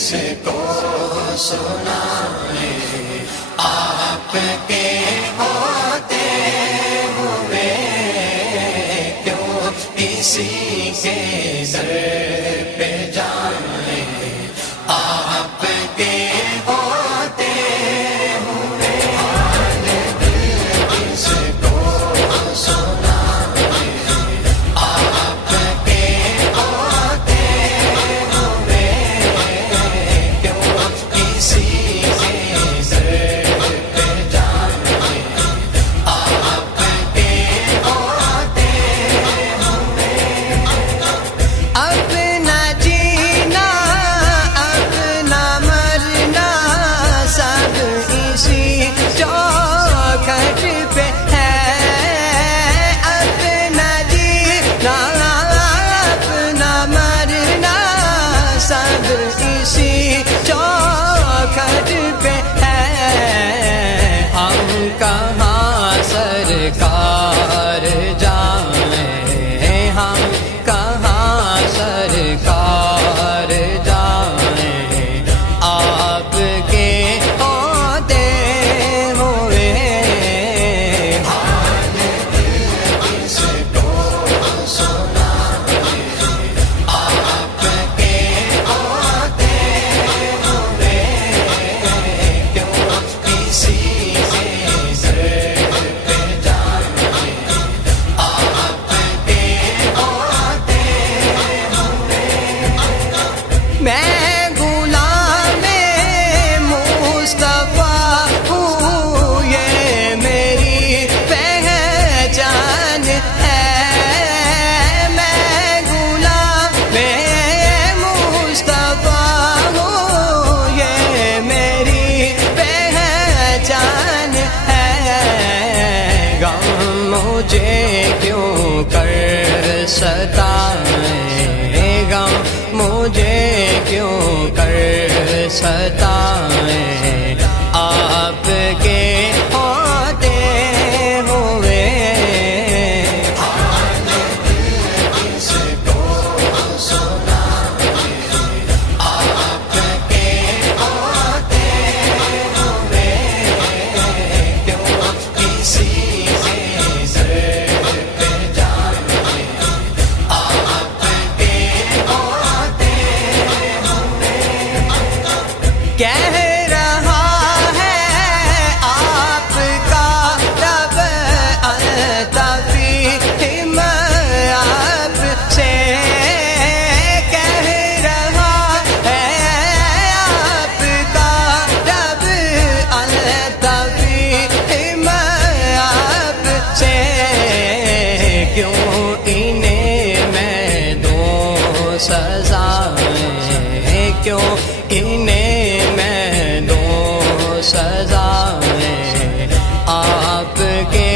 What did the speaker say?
کس کو سنائے آپ کے ہوتے ہوئے کیوں کسی کے در پہ جائیں آپ کے ہوتے ہوئے کس کو سنائے آپ کے ہوتے ہوئے کیوں کسی کے در پہ جائیں آپ کے ہوتے ہوئے اپنا جینا اپنا مرنا سب اسی چوکھٹ پہ ہے، اپنا جینا اپنا مرنا سب اسی چوکھٹ پہ ہے، ہم کہاں سرکار جائیں، ہم کہاں سرکار جائیں، آپ کے ہوتے ہوئے کس کو سنائے آپ کے ہوتے ہوئے کیوں کسی کے در پہ جائیں آپ کے ہوتے ہوئے میں غلام مصطفیٰ ہوں، یہ میری پہچان ہے، میں غلام مصطفیٰ ہوں، یہ میری پہچان ہے، غم مجھے کیوں کر ستائیں، غم مجھے کیوں کر ستائیں، آپ کے ہوتے ہوئے کس کو سنائے آپ کے ہوتے ہوئے کیوں کسی کے در پہ جائیں آپ کے ہوتے ہوئے کہہ رہا ہے آپ کا رب الطفیم آپ سے، کہہ رہا ہے آپ کا رب الطفیم آپ سے، کیوں انہیں میں دوں سزائیں، کیوں انہیں میں دوں سزائیں، آپ کے